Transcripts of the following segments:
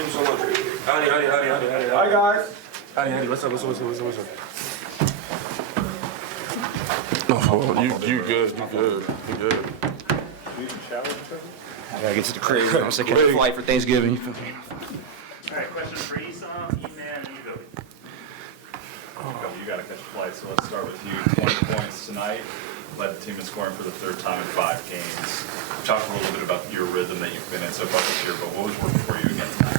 Thank you so much. Howdy. Hi, guys. Howdy. What's up? Oh, you good. I gotta get to the crib. I'm sick of the flight for Thanksgiving. All right, question for Esau, E-Man, and Jacoby. You got to catch a flight, so let's start with you. 20 points tonight. Led the team in scoring for the third time in 5 games. Talk a little bit about your rhythm that you've been in so far this year, but what was working for you again tonight?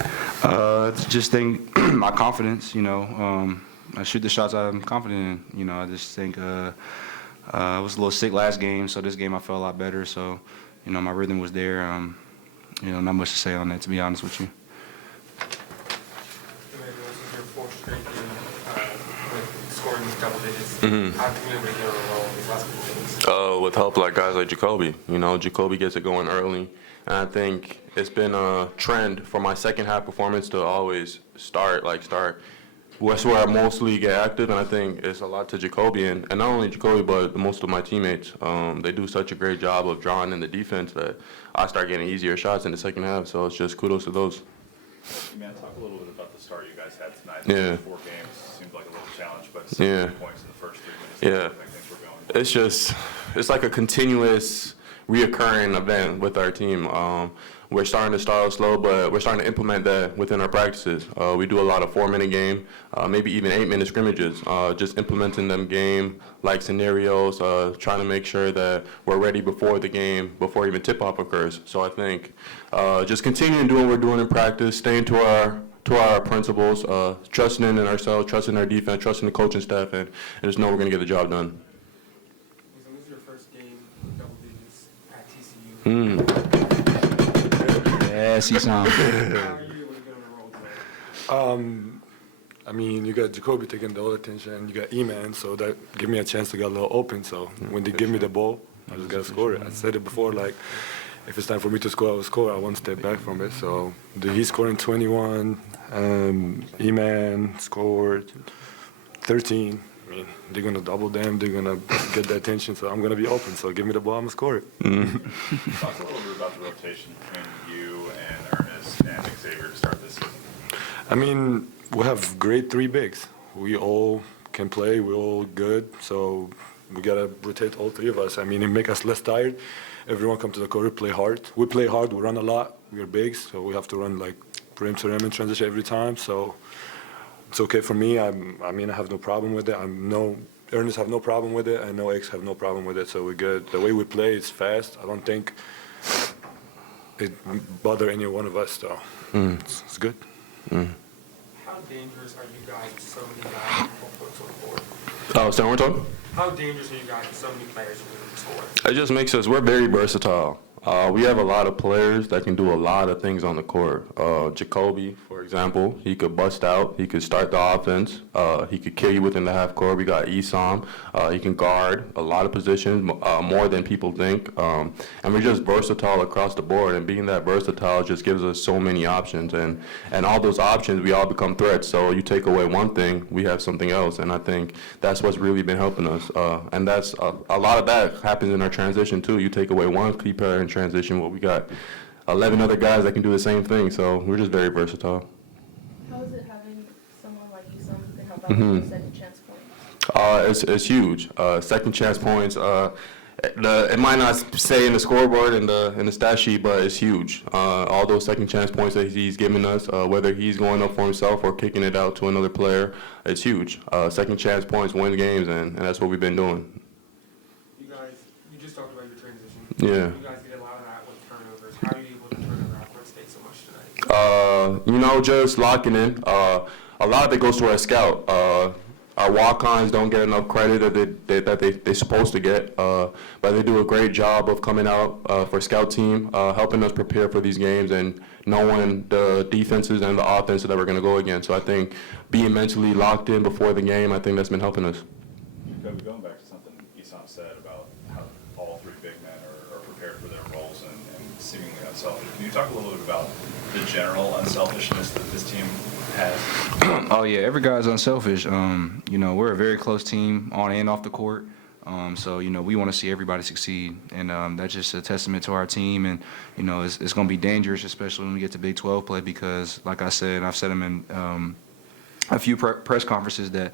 It's just my confidence, I shoot the shots I'm confident in. I just think I was a little sick last game, so this game I felt a lot better. So, my rhythm was there. Not much to say on that, to be honest with you. This is your 4th straight game with scoring double digits. How can you able to get a roll these last couple games? With help like guys like Jacoby. Jacoby gets it going early. And I think it's been a trend for my second half performance to always start. That's where I mostly get active, and I think it's a lot to Jacoby. And not only Jacoby, but most of my teammates. They do such a great job of drawing in the defense that I start getting easier shots in the second half. So it's just kudos to those. Man, talk a little bit about the start you guys had tonight. Yeah. 4 games seemed like a little challenge, but Yeah. 6 points in the first 3 minutes. Yeah. I think things were going. It's like a continuous reoccurring event with our team. We're starting to start slow, but we're starting to implement that within our practices. We do a lot of 4-minute game, maybe even 8-minute scrimmages, just implementing them game-like scenarios, trying to make sure that we're ready before the game, before even tip-off occurs. So I think just continuing doing what we're doing in practice, staying to our principles, trusting in ourselves, trusting our defense, trusting the coaching staff, and just know we're going to get the job done. This is your first game with double digits at TCU. Yes, he's on. How are you able to get on a roll today? You got Jacoby taking the whole attention, you got E-Man, so that give me a chance to get a little open. So when they give me the ball, I just gotta score it. I said it before, if it's time for me to score, I will score. I won't step back from it. So he's scoring 21, E-Man scored 13. They're gonna double them. They're gonna get the attention. So I'm gonna be open. So give me the ball. I'm gonna score it. Talk a little bit about the rotation between you and Ernest and Xavier to start this season. We have great 3 bigs. We all can play. We're all good. So we gotta rotate all 3 of us. It make us less tired. Everyone come to the court, play hard. We play hard. We run a lot. We're bigs, so we have to run rim to rim and transition every time. So it's okay for me. I have no problem with it. Ernest have no problem with it. I know X have no problem with it. So we're good. The way we play is fast. I don't think it bother any one of us. So it's good. How dangerous are you guys with so many guys on the board? So we're talking? How dangerous are you guys with so many players who can score? It just makes us, we're very versatile. We have a lot of players that can do a lot of things on the court. Jacoby, for example, he could bust out. He could start the offense. He could kill you within the half court. We got Esau. He can guard a lot of positions, more than people think. And we're just versatile across the board. And being that versatile just gives us so many options. And all those options, we all become threats. So you take away one thing, we have something else. And I think that's what's really been helping us. And that's a lot of that happens in our transition, too. You take away one key player in transition, we got 11 other guys that can do the same thing, so we're just very versatile. How is it having someone like you, someone who can help out with second chance points? It's huge. Second chance points. It might not say in the scoreboard and the stat sheet, but it's huge. All those second chance points that he's giving us, whether he's going up for himself or kicking it out to another player, it's huge. Second chance points win games, and that's what we've been doing. You just talked about your transition. Yeah. You guys get a lot of that with turnovers. How are you able to turn over Alcorn State so much tonight? Just locking in. A lot of it goes to our scout. Our walk-ons don't get enough credit that they're supposed to get, but they do a great job of coming out for scout team, helping us prepare for these games and knowing the defenses and the offenses that we're going to go against. So I think being mentally locked in before the game, I think that's been helping us. Going back to something Esau said about how all 3 big men are prepared for their roles and seemingly unselfish. Can you talk a little bit about the general unselfishness that this team has? Oh, yeah, every guy's unselfish. We're a very close team on and off the court. So, we want to see everybody succeed, and that's just a testament to our team. And, it's going to be dangerous, especially when we get to Big 12 play, because, like I said, I've said them in a few press conferences that,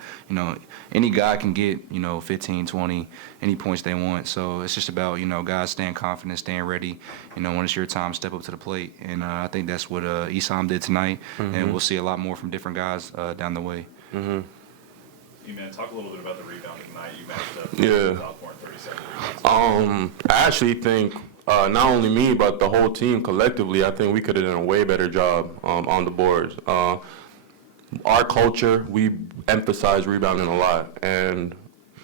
any guy can get, 15, 20, any points they want. So it's just about, guys staying confident, staying ready. When it's your time, step up to the plate. And I think that's what Esam did tonight, and we'll see a lot more from different guys down the way. Man, talk a little bit about the rebounding tonight. You matched up Yeah. with Alcorn, 37 rebounds. I actually think not only me, but the whole team collectively, I think we could have done a way better job on the boards. Our culture, we emphasize rebounding a lot. And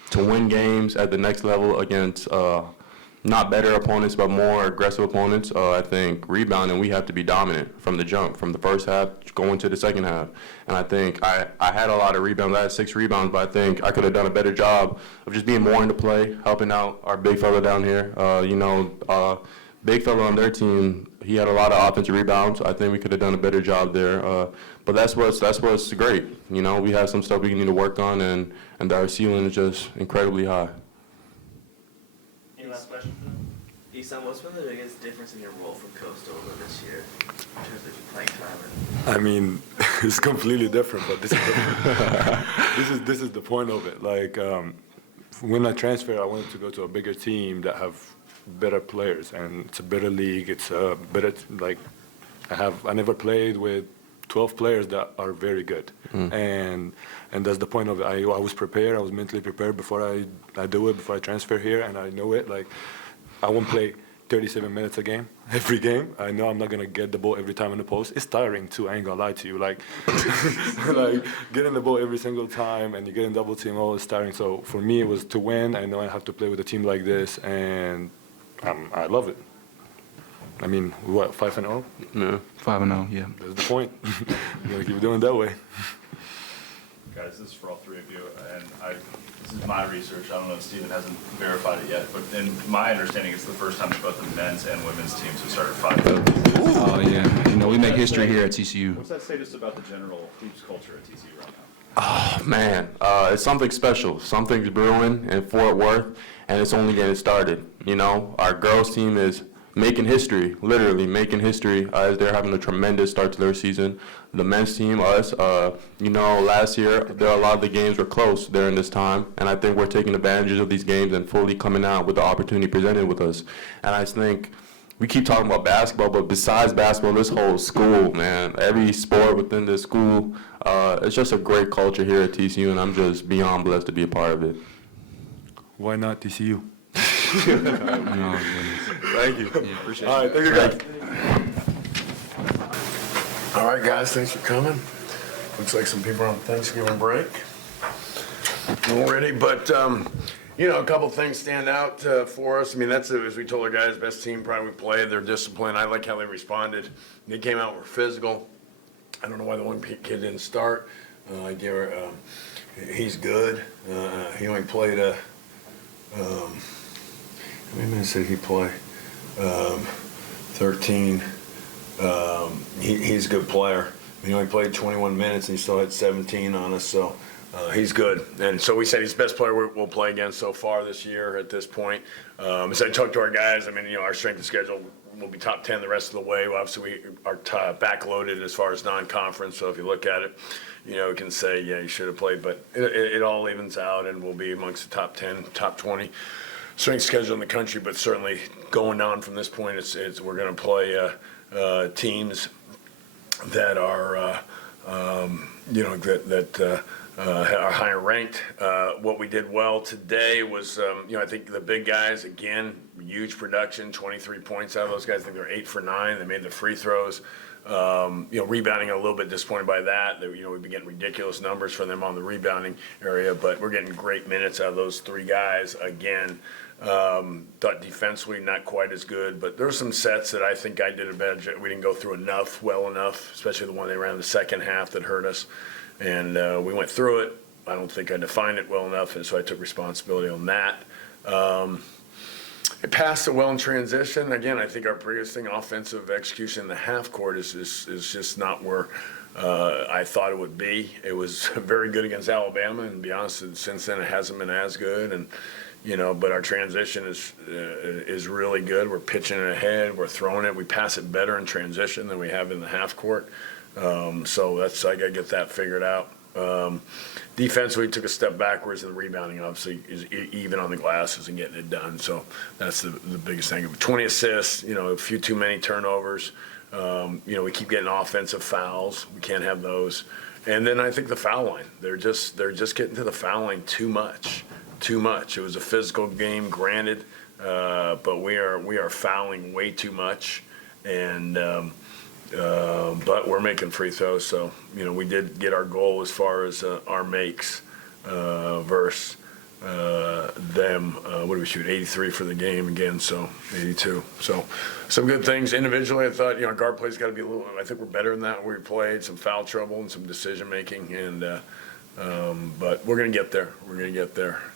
to win games at the next level against not better opponents, but more aggressive opponents, I think rebounding, we have to be dominant from the jump, from the first half going to the second half. And I think I had a lot of rebounds. I had 6 rebounds, but I think I could have done a better job of just being more into play, helping out our big fella down here. Big fella on their team, he had a lot of offensive rebounds. I think we could have done a better job there. But that's what's great. We have some stuff we need to work on, and our ceiling is just incredibly high. Any last questions? Esam, what's been the biggest difference in your role for Coastal this year in terms of your playing time? I mean, it's completely different, but this is the point of it. Like, when I transferred, I wanted to go to a bigger team that have better players, and it's a better league. It's a better, like, I never played with 12 players that are very good, and that's the point of it. I was prepared. I was mentally prepared before I do it, before I transfer here, and I know it. Like, I won't play 37 minutes a game, every game. I know I'm not gonna get the ball every time in the post. It's tiring too. I ain't gonna lie to you. Like, like getting the ball every single time and you get in double team, all is tiring. So for me, it was to win. I know I have to play with a team like this, and I love it. I mean, what, 5-0? Yeah. 5-0, yeah. That's the point. You gotta keep doing it that way. Guys, this is for all three of you, and this is my research. I don't know if Steven hasn't verified it yet, but in my understanding, it's the first time that both the men's and women's teams have started 5-0. Oh, yeah. We make history here at TCU. What's that say just about the general hoops culture at TCU right now? Oh, man, it's something special. Something's brewing in Fort Worth, and it's only getting started. Our girls team is making history, literally making history, as they're having a tremendous start to their season. The men's team, us, last year, a lot of the games were close during this time, and I think we're taking advantage of these games and fully coming out with the opportunity presented with us. And I think we keep talking about basketball, but besides basketball, this whole school, man, every sport within this school, it's just a great culture here at TCU, and I'm just beyond blessed to be a part of it. Why not TCU? No, Thank you. yeah, appreciate All right, thank you, guys. All right, guys, thanks for coming. Looks like some people are on Thanksgiving break already, but a couple things stand out for us. I mean, that's, as we told our guys, best team probably we played. They're disciplined. I like how they responded. They came out, were physical. I don't know why the one kid didn't start. He's good. He only played how many minutes did he play? 13. He's a good player. He only played 21 minutes and he still had 17 on us, so he's good. And so we said he's the best player we'll play against so far this year at this point. As I talked to our guys, I mean, our strength of schedule will be top 10 the rest of the way. Obviously, we are backloaded as far as non-conference, so if you look at it, we can say, yeah, you should have played, but it all evens out and we'll be amongst the top 10, top 20 strength schedule in the country. But certainly going on from this point, we're going to play teams that are are higher ranked. What we did well today was, I think the big guys, again, huge production, 23 points out of those guys. I think they're 8 for 9. They made the free throws. Rebounding, a little bit disappointed by that. We've been getting ridiculous numbers from them on the rebounding area, but we're getting great minutes out of those 3 guys again. Thought defensively not quite as good, but there were some sets that I think I did a better job. We didn't go through well enough, especially the one they ran in the second half that hurt us. And we went through it. I don't think I defined it well enough, and so I took responsibility on that. It passed it well in transition. Again, I think our biggest thing, offensive execution in the half court, is just not where I thought it would be. It was very good against Alabama, and to be honest, since then it hasn't been as good. And but our transition is really good. We're pitching it ahead. We're throwing it. We pass it better in transition than we have in the half court. So I got to get that figured out. Defensively, we took a step backwards, and the rebounding obviously is even on the glasses and getting it done. So that's the biggest thing. 20 assists, a few too many turnovers. We keep getting offensive fouls. We can't have those. And then I think the foul line. They're just getting to the foul line too much. It was a physical game, granted, but we are fouling way too much, and but we're making free throws. So we did get our goal as far as our makes versus them. What did we shoot? 83 for the game again, so 82. So some good things individually. I thought guard play's got to be a little. I think we're better than that. We played some foul trouble and some decision making, and. But we're going to get there.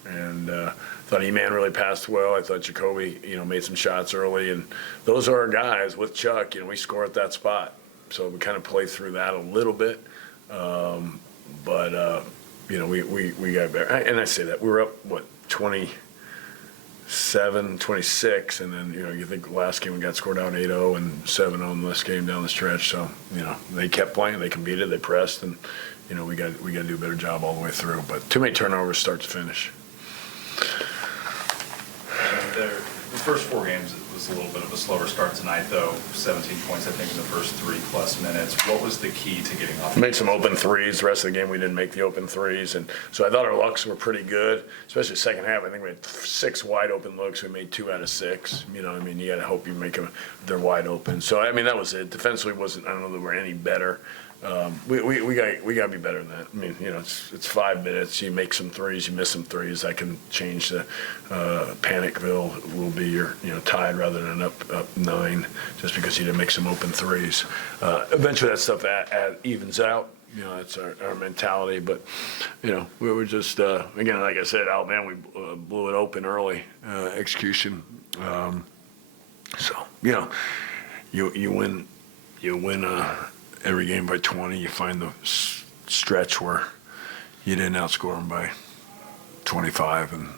And I thought E-Man really passed well. I thought Jacoby, made some shots early. And those are our guys with Chuck. We score at that spot. So we kind of play through that a little bit. But we got better. And I say that. We were up, 27, 26. And then, you think the last game we got scored out 8-0 and 7-0 in this game down the stretch. So, they kept playing. They competed. They pressed. And, we got to do a better job all the way through. But too many turnovers start to finish. The first 4 games, it was a little bit of a slower start tonight, though. 17 points, I think, in the first 3+ minutes. What was the key to getting off? Made some open threes. The rest of the game, we didn't make the open threes. And so I thought our looks were pretty good, especially the second half. I think we had 6 wide open looks. We made 2 out of 6. You got to hope you make them, they're wide open. So, that was it. Defensively wasn't, I don't know that we're any better. We got to be better than that. It's 5 minutes. You make some threes, you miss some threes. That can change the Panicville will be your tied rather than up 9 just because you didn't make some open threes. Eventually that stuff evens out. That's our mentality. But we were just again, like I said, Alabama, we blew it open early. Execution. So you win. Every game by 20, you find the stretch where you didn't outscore them by 25, and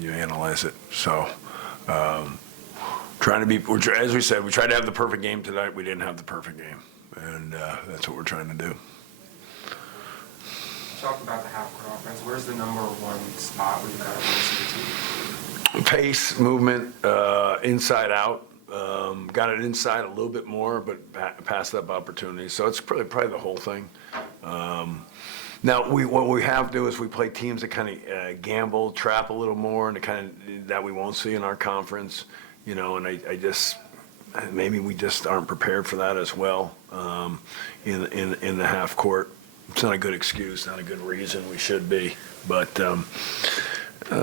you analyze it. So, as we said, we tried to have the perfect game tonight. We didn't have the perfect game, and that's what we're trying to do. Talk about the half-court offense. Where's the number 1 spot where you got to win the team? Pace, movement, inside out. Got it inside a little bit more, but passed up opportunities. So it's probably the whole thing. Now what we have to do is we play teams that kind of gamble, trap a little more, and that we won't see in our conference. And I just maybe we just aren't prepared for that as well in the half court. It's not a good excuse, not a good reason. We should be, but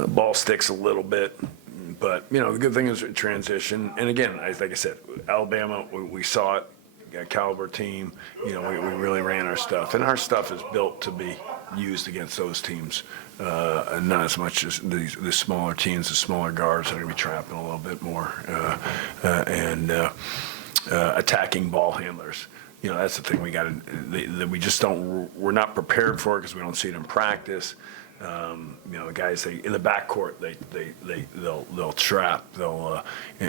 ball sticks a little bit. But, the good thing is transition. And again, like I said, Alabama, we saw it, got a caliber team. We really ran our stuff. And our stuff is built to be used against those teams, and not as much as the smaller teams, the smaller guards that are going to be trapping a little bit more and attacking ball handlers. That's the thing we got to, we just don't, we're not prepared for it because we don't see it in practice. The guys in the backcourt, they'll trap, they'll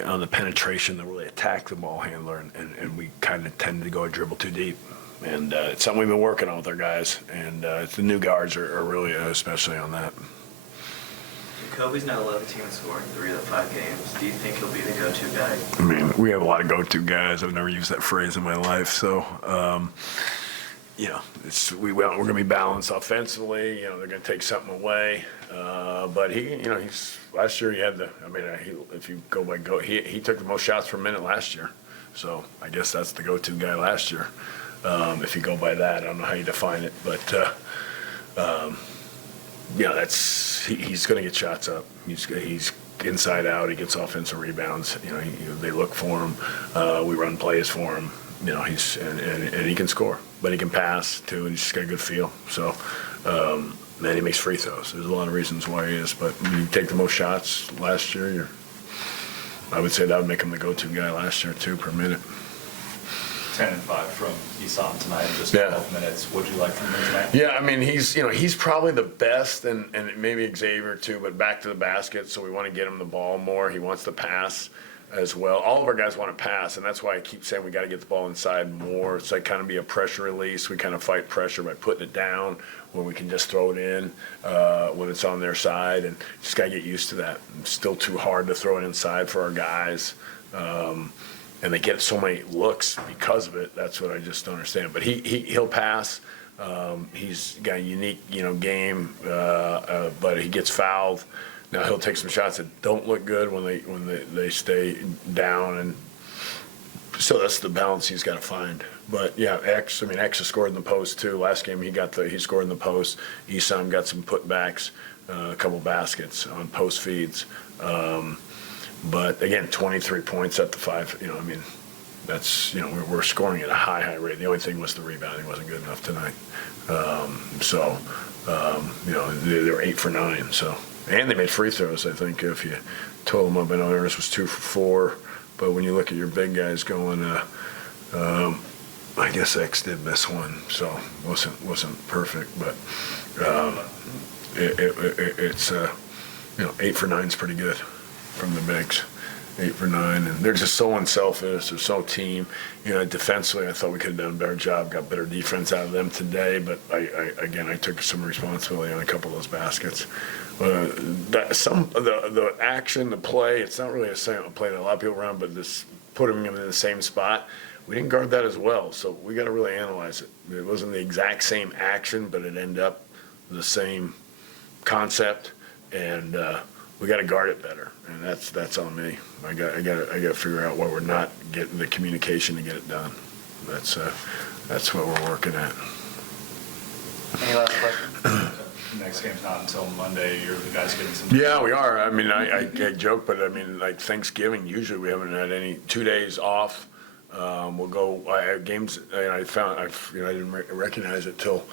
on the penetration, they'll really attack the ball handler, and we kind of tend to go a dribble too deep, and it's something we've been working on with our guys, and the new guards are really especially on that. Jacoby's now led the team in scoring 3 of the 5 games. Do you think he'll be the go-to guy? We have a lot of go-to guys. I've never used that phrase in my life, so. We're going to be balanced offensively. They're going to take something away, but he's last year he had if you go by he took the most shots per minute last year, so I guess that's the go-to guy last year. If you go by that, I don't know how you define it, but he's going to get shots up. He's inside out. He gets offensive rebounds. They look for him. We run plays for him. He's and he can score, but he can pass too, and he's just got a good feel. So, and he makes free throws. There's a lot of reasons why he is, but when you take the most shots last year, I would say that would make him the go-to guy last year too per minute. 10 and 5 from Esam tonight in just Yeah. 12 minutes. What did you like from him tonight? Yeah, I mean, he's probably the best, and maybe Xavier too, but back to the basket, so we want to get him the ball more. He wants to pass as well. All of our guys want to pass, and that's why I keep saying we got to get the ball inside more. It's like kind of be a pressure release. We kind of fight pressure by putting it down when we can just throw it in when it's on their side, and just got to get used to that. It's still too hard to throw it inside for our guys. And they get so many looks because of it. That's what I just don't understand. But he'll pass. He's got a unique, game, but he gets fouled. Now he'll take some shots that don't look good when they stay down, and so that's the balance he's got to find. But yeah, X has scored in the post too. Last game he scored in the post. Esam got some putbacks, a couple baskets on post feeds. But again, 23 points at the 5. That's we're scoring at a high rate. The only thing was the rebounding wasn't good enough tonight. They were 8 for 9. So, and they made free throws. I think if you total them up, I know theirs was 2 for 4. But when you look at your big guys going, I guess X did miss one, so wasn't perfect. But it's 8 for 9 is pretty good from the bigs. 8 for 9, and they're just so unselfish. They're so team. Defensively, I thought we could have done a better job. Got better defense out of them today, but I took some responsibility on a couple of those baskets. The action, the play, it's not really a play that a lot of people run, but this putting them in the same spot, we didn't guard that as well. So we got to really analyze it. It wasn't the exact same action, but it ended up the same concept, and we got to guard it better. And that's on me. I got to figure out why we're not getting the communication to get it done. That's what we're working at. Any last questions? Next game's not until Monday. You're the guys getting some. Yeah, we are. I mean, I joke, but I mean, like Thanksgiving, usually we haven't had any 2 days off. We'll go games. I didn't recognize it till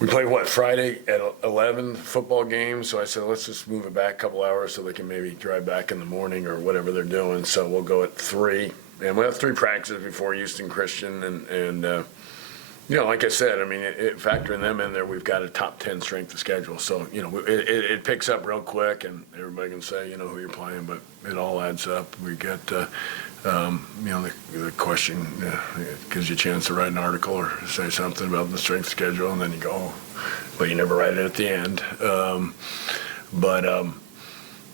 we played Friday at 11 football game. So I said, let's just move it back a couple hours so they can maybe drive back in the morning or whatever they're doing. So we'll go at 3, and we'll have 3 practices before Houston Christian, and like I said, I mean, factoring them in there, we've got a top 10 strength of schedule. So, it picks up real quick, and everybody can say, who you're playing, but it all adds up. We get, the question gives you a chance to write an article or say something about the strength schedule, and then you go, but you never write it at the end.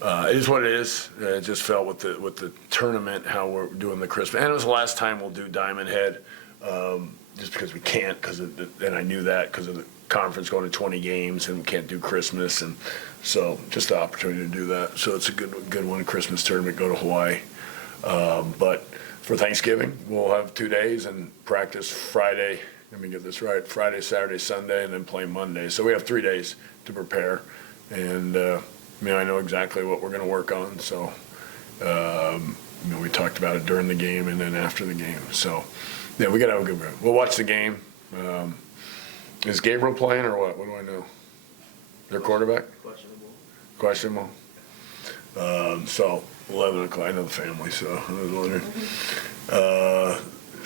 It is what it is. It just felt with the tournament, how we're doing the Christmas. And it was the last time we'll do Diamond Head. Just because we can't, and I knew that because of the conference going to 20 games, and we can't do Christmas, and so just the opportunity to do that. So it's a good one, Christmas tournament, go to Hawaii. But for Thanksgiving, we'll have 2 days and practice Friday. Let me get this right: Friday, Saturday, Sunday, and then play Monday. So we have 3 days to prepare, and I know exactly what we're going to work on. So we talked about it during the game and then after the game. So. Yeah, we got to have a good run. We'll watch the game. Is Gabriel playing or what? What do I know? Their quarterback? Questionable. So 11 o'clock. I know the family, so I was wondering.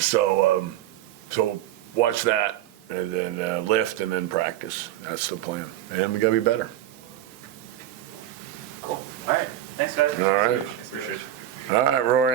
So watch that, and then lift, and then practice. That's the plan. And we got to be better. Cool. All right. Thanks, guys. All right. Appreciate you. All right, Rory.